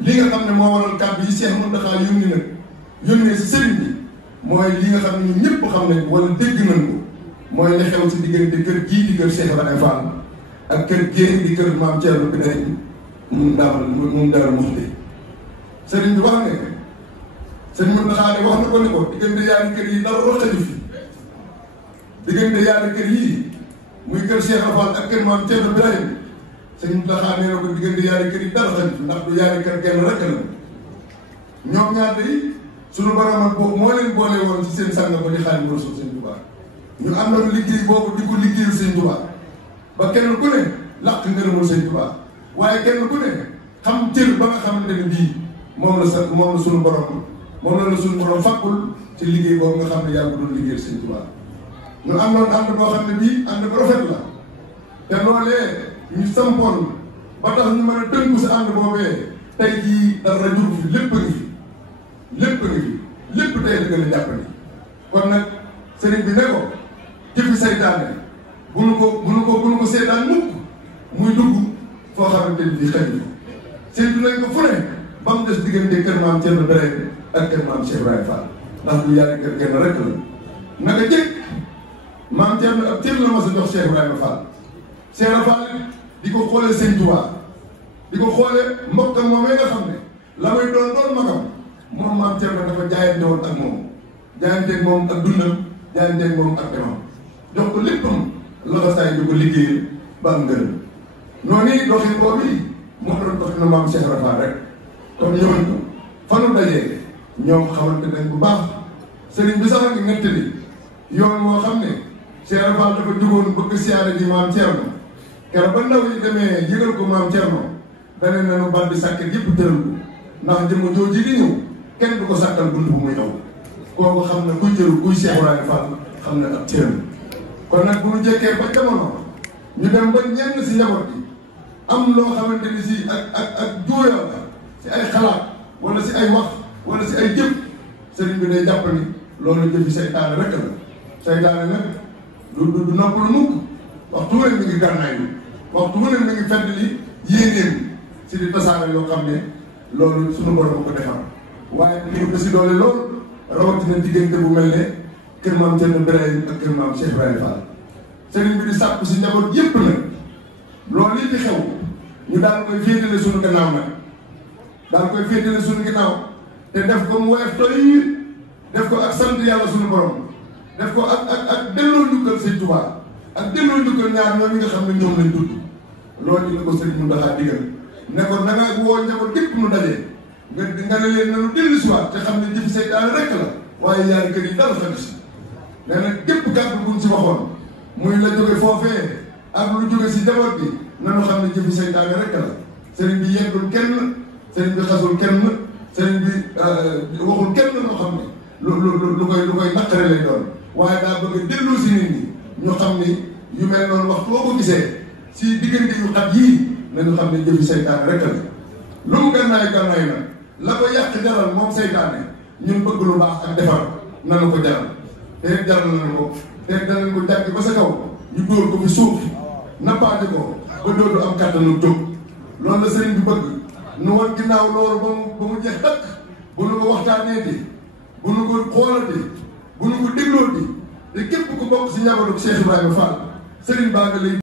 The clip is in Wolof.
li nga xam ne moo waral kàddu yi Cheikh Mountakha yónnee si sëriñ bi mooy li nga xam ne ñun ñëpp xam nañ wala dégg nañ ko mooy li xew si diggante kër gii di kër Cheikh Ibrahima Fall ak kër géej di kër maam Thierno Birahim mun Darou Mouhty sëriñ bi wax ne sëriñ Mountakha ne wax na ko ne ko diggante yaari kër yi dara roxaju fi diggante yaari kër yii muy kër Cheikh Ibrahima Fall ak kër maam Thierno Birahim sëriñ Mountakha nee na ko diggante yaari kër yi dara xaju fi ndax du yaari kër genn rek la ñoom ñaar day suñu borom ak boobu moo leen boole woon ci seen sàng ba di Xaadimu Rasuul Sëñ Tuubaa ñu àndoon liggéey boobu di ko liggéeyal Sëñ Tuubaa ba kenn ku ne làq ngërëmul Sëñ Tuubaa waaye kenn ku ne xam cër ba nga xamante ne bii moom la suñu borom moom la suñu borom fàkkul ci liggéey boobu nga xam ne yàlla doon liggéeyal Sëñ Tuubaa ñu àndoon ànd boo xam ne bii ànd bu rafet la te loolee ñu sampoon ba tax ñu mën a tënku si ànd boobee tey jii dara jur fi lépp a ngi fi lépp tey la gën a jàppale kon nag sëriñ bi ne ko jëfi saytaane bu nu ko seetaan mukk muy dugg foo xamante ni bii xëy na séntu nañ ko fu ne ba mu des diggante kër maam Thierno Birahim ak kër maam Cheikh Ibrahima Fall ndax du yaari kër genn rek la naka jëkk maam Thierno ab cër la ma sa jox Cheikh Ibrahima Fall Cheikh Ibrahima Fall di ko xoolee Sëñ Tuubaa di ko xoolee mbokkam moomee nga xam ne la may doon magam moom maam Thierno dafa jaayante woon ak moom jaayanteeg moom ak dundam jaayanteeg moom ak demam jox ko léppam loxo saa yi di ko liggéeyal ba am ngërëm noonu it doxin boobu yi moo doon doxin na maam Cheikh Ibrahima Fall rek comme ñooñu fanu dajee ñoom xamante nañ bu baax sëriñ bi sax ngi nettali yoon moo xam ne Cheikh Ibrahima Fall dafa jugoon bëgg siyaare ji maam Thierno keroog ba ndaw yi demee yëgal ko maam Thierno dane nañu bandi sàkket yëpp tëral ko ndax jëmm jooju di ñëw kenn du ko sàkkal bunt bu muy daw kooku xam na kuy jëru kuy Cheikh Ibrahima Fall xam na ab cëram kon nag bu ñu jekkee ba jamono ñu dem ba ñenn si njaboot bi am loo xamante ni si ak juuyal la si ay xalaat wala si ay wax wala si ay jëf sëriñ bi day jàpp ni loolu jëfi seytaane rek la seytaane nag du noppalu mukk waxtu wu ne mi ngi gànnaay bi waxtu wu ne mi ngi fedd li yéeneen si di tasaare yoo xam ne loolu suñu borom ko defar waaye li ko si doole loolu rawatina diggante bu mel ne kër maam Thierno Birahim ak kër maam Cheikh Ibrahima Fall sëriñ bi di sàpp si njaboot yépp nag loolu yi di xew ñu daal koy féetale suñu gannaaw nag daal koy féetale suñu gannaaw te def ko mu woyof toy def ko ak sant yàlla suñu borom def ko ak delloo njukkal Sëñ Tuubaa ak delloo njukkal ñaar ñoom ñi nga xam ne ñoom lañ tudd loolu la ko sëriñ Mountakha digal ne ko na nga woo njaboot gépp nu dajee nga ne leen nanu dellu si waat te xam ne jëfi seytaane rek la waaye yaari kër yi dara fekk si nee na gépp kàddu buñ si waxoon muy la jóge foofee ak lu jóge si njaboot bi nanu xam ne jëfi seytaane rek la sëriñ bi yeddul kenn sëriñ bi xasul kenn sëriñ bi waxul kenn loo xam ne lu koy naqare lay doon waaye daa bëgg a dellu si nit ñi ñu xam ni yu mel noonu waxtu boo ko gisee si diggante yu xat yii nañu xam ne jëfi seytaane rek la lu mu gànnaay nag la ko yàq jaral moom seytaane ñun bëgg lu baax ak defar nanu ko jaral te jaral nañu ko te danañ ko jàggi ba sa kaw ñu dóor ko fi suuf nappaate ko ba dootu am kàttanu jóg loolu la sëriñ bi bëgg nu woon ginnaaw loolu ba mu jeex takk bu nu ko waxtaaneeti bu nu ko xoolati bu nu ko déglooti te képp ku bokk si njabootu Cheikh Ibrahima Fall sëriñ baa nga lay